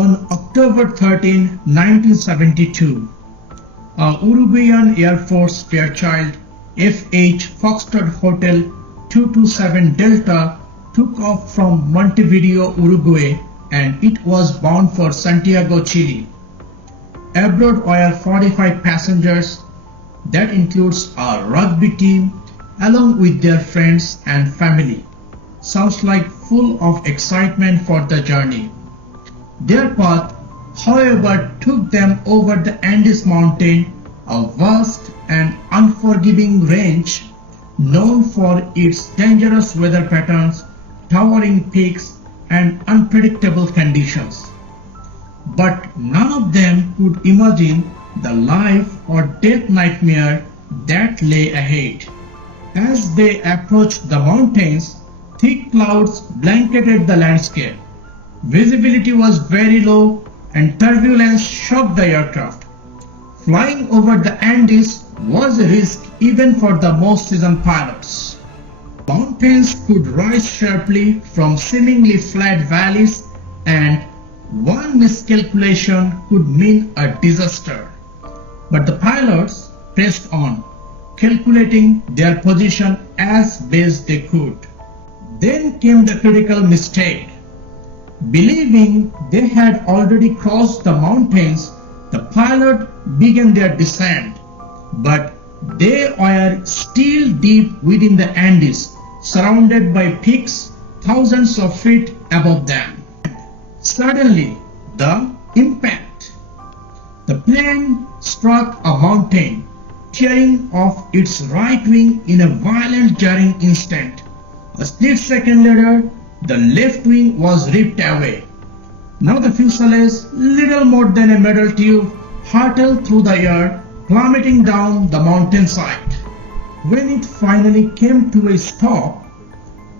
On October 13, 1972, a Uruguayan Air Force Fairchild FH Foxtrot Hotel 227 Delta took off from Montevideo, Uruguay, and it was bound for Santiago, Chile. Aboard were 45 passengers. That includes a rugby team along with their friends and family. Sounds like full of excitement for the journey. Their path, however, took them over the Andes mountain, a vast and unforgiving range known for its dangerous weather patterns, towering peaks, and unpredictable conditions. But none of them could imagine the life or death nightmare that lay ahead. As they approached the mountains, thick clouds blanketed the landscape. Visibility was very low and turbulence shocked the aircraft. Flying over the Andes was a risk even for the most seasoned pilots. Mountains could rise sharply from seemingly flat valleys, and one miscalculation could mean a disaster. But the pilots pressed on, calculating their position as best they could. Then came the critical mistake. Believing they had already crossed the mountains, the pilot began their descent. But they were still deep within the Andes, surrounded by peaks thousands of feet above them. Suddenly, the impact. The plane struck a mountain, tearing off its right wing in a violent jarring instant. A split second later, the left wing was ripped away. Now the fuselage, little more than a metal tube, hurtled through the air, plummeting down the mountainside. When it finally came to a stop,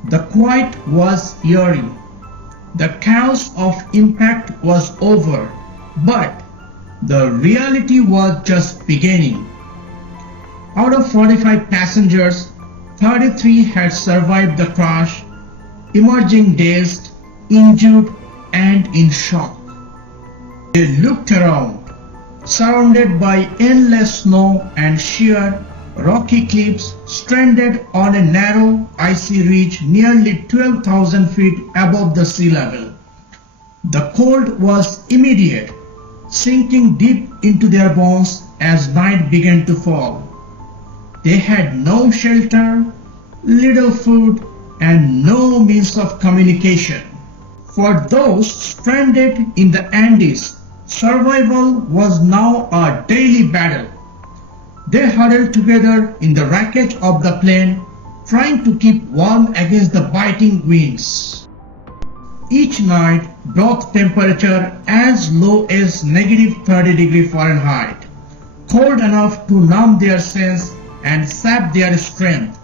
the quiet was eerie. The chaos of impact was over, but the reality was just beginning. Out of 45 passengers, 33 had survived the crash, emerging dazed, injured, and in shock. They looked around, surrounded by endless snow and sheer, rocky cliffs stranded on a narrow, icy ridge nearly 12,000 feet above the sea level. The cold was immediate, sinking deep into their bones as night began to fall. They had no shelter, little food, and no means of communication. For those stranded in the Andes, survival was now a daily battle. They huddled together in the wreckage of the plane, trying to keep warm against the biting winds. Each night brought temperature as low as -30°F, cold enough to numb their sense and sap their strength.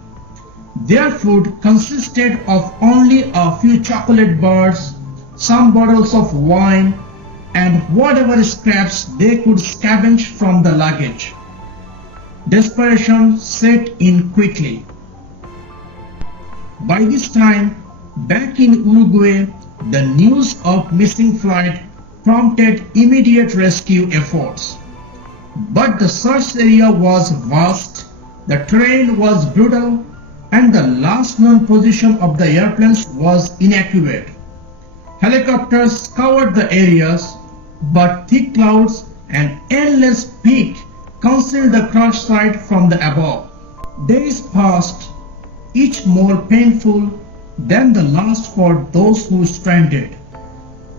Their food consisted of only a few chocolate bars, some bottles of wine, and whatever scraps they could scavenge from the luggage. Desperation set in quickly. By this time, back in Uruguay, the news of missing flight prompted immediate rescue efforts. But the search area was vast, the terrain was brutal, and the last known position of the airplanes was inaccurate. Helicopters scoured the areas, but thick clouds and endless peak concealed the crash site from the above. Days passed, each more painful than the last for those who stranded.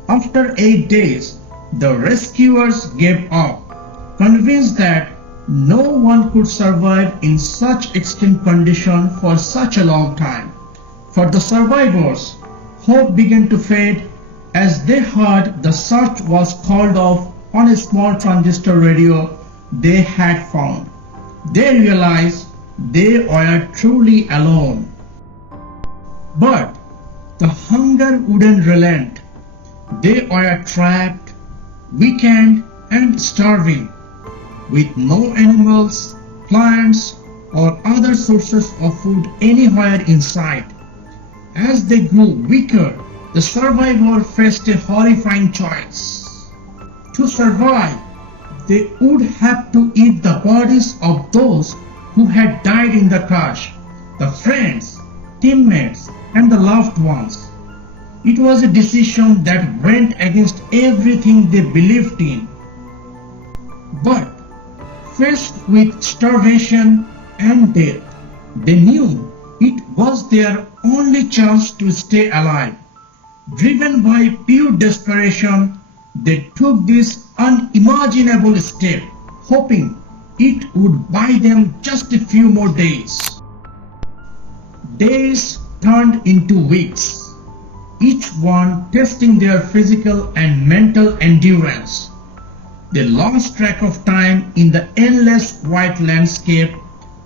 After 8 days, the rescuers gave up, convinced that no one could survive in such extreme condition for such a long time. For the survivors, hope began to fade as they heard the search was called off on a small transistor radio they had found. They realized they were truly alone. But the hunger wouldn't relent. They were trapped, weakened, and starving, with no animals, plants, or other sources of food anywhere in sight. As they grew weaker, the survivor faced a horrifying choice. To survive, they would have to eat the bodies of those who had died in the crash, the friends, teammates, and the loved ones. It was a decision that went against everything they believed in. But faced with starvation and death, they knew it was their only chance to stay alive. Driven by pure desperation, they took this unimaginable step, hoping it would buy them just a few more days. Days turned into weeks, each one testing their physical and mental endurance. They lost track of time in the endless white landscape,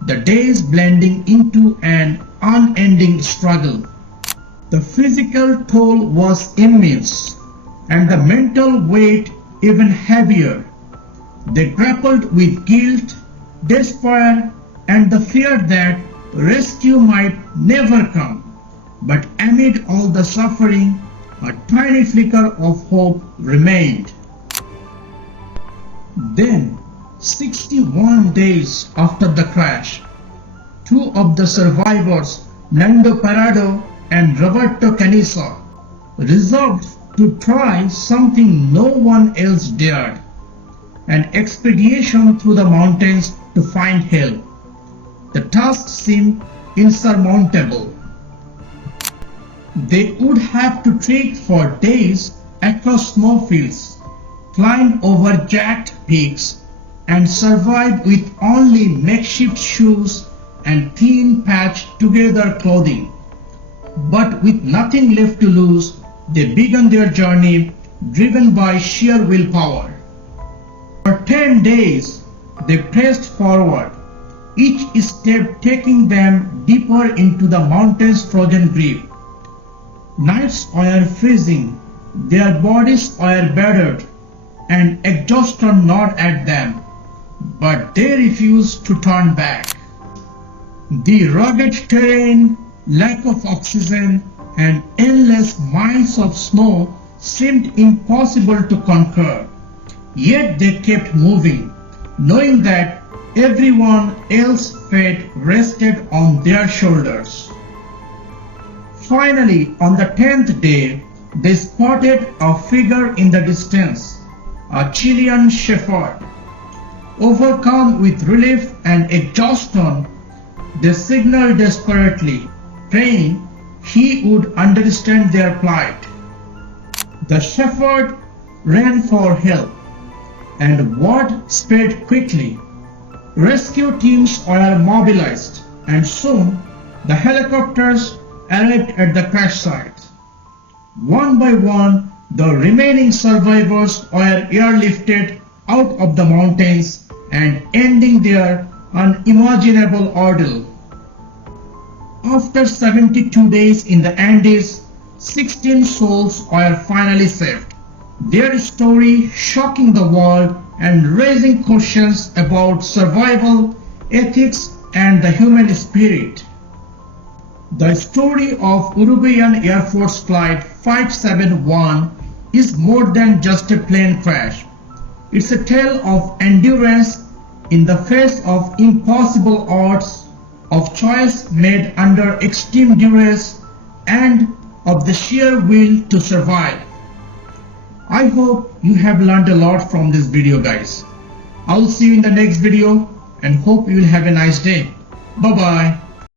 the days blending into an unending struggle. The physical toll was immense, and the mental weight even heavier. They grappled with guilt, despair, and the fear that rescue might never come. But amid all the suffering, a tiny flicker of hope remained. Then, 61 days after the crash, two of the survivors, Nando Parado and Roberto Canessa, resolved to try something no one else dared, an expedition through the mountains to find help. The task seemed insurmountable. They would have to trek for days across snowfields, climb over jagged peaks, and survive with only makeshift shoes and thin patched together clothing. But with nothing left to lose, they began their journey, driven by sheer willpower. For 10 days, they pressed forward, each step taking them deeper into the mountain's frozen grip. Nights were freezing, their bodies were battered, and exhaustion gnawed at them, but they refused to turn back. The rugged terrain, lack of oxygen, and endless miles of snow seemed impossible to conquer. Yet they kept moving, knowing that everyone else's fate rested on their shoulders. Finally, on the 10th day, they spotted a figure in the distance, a Chilean shepherd. Overcome with relief and exhaustion, they signaled desperately, praying he would understand their plight. The shepherd ran for help, and word spread quickly. Rescue teams were mobilized, and soon the helicopters arrived at the crash site. One by one, the remaining survivors were airlifted out of the mountains and ending their unimaginable ordeal. After 72 days in the Andes, 16 souls were finally saved. Their story shocking the world and raising questions about survival, ethics, and the human spirit. The story of Uruguayan Air Force Flight 571 is more than just a plane crash. It's a tale of endurance in the face of impossible odds, of choice made under extreme duress, and of the sheer will to survive. I hope you have learned a lot from this video, guys. I'll see you in the next video and hope you will have a nice day. Bye bye.